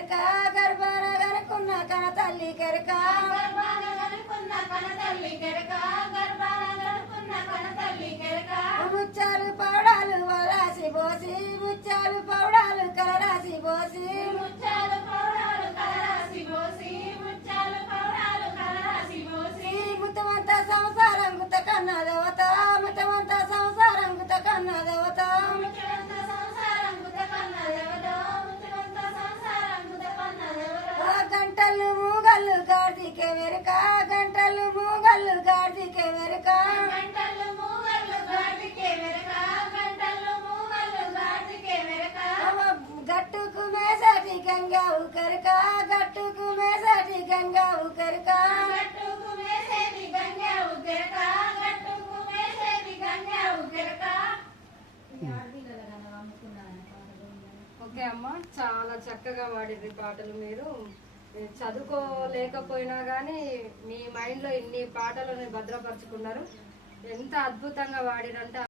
కెరక గర్భాన గనుకున్న కన తల్లి కెరక ముచ్చాలు పౌడాలు రాసి పోసి ముచ్చాలు పౌడాలు కలరాసి పోసి ముత్తమంతా సంసారం గుత కన్న దేవత ముత్తమంతా సంసారం గుత కన్న దేవత గంటలు మూగళ్ళు గాడికే వెరక గంటలు మూగళ్ళు గాడికే వెరక గట్టుకు మేసటి గంగావు కరక గట్టుకు మేసటి గంగావు కరక ఓకే అమ్మ, చాలా చక్కగా పాడిర్రు పాటలు. మీరు చదువుకోలేకపోయినా కానీ మీ మైండ్లో ఇన్ని పాటలను భద్రపరుచుకున్నారు. ఎంత అద్భుతంగా పాడిరంటే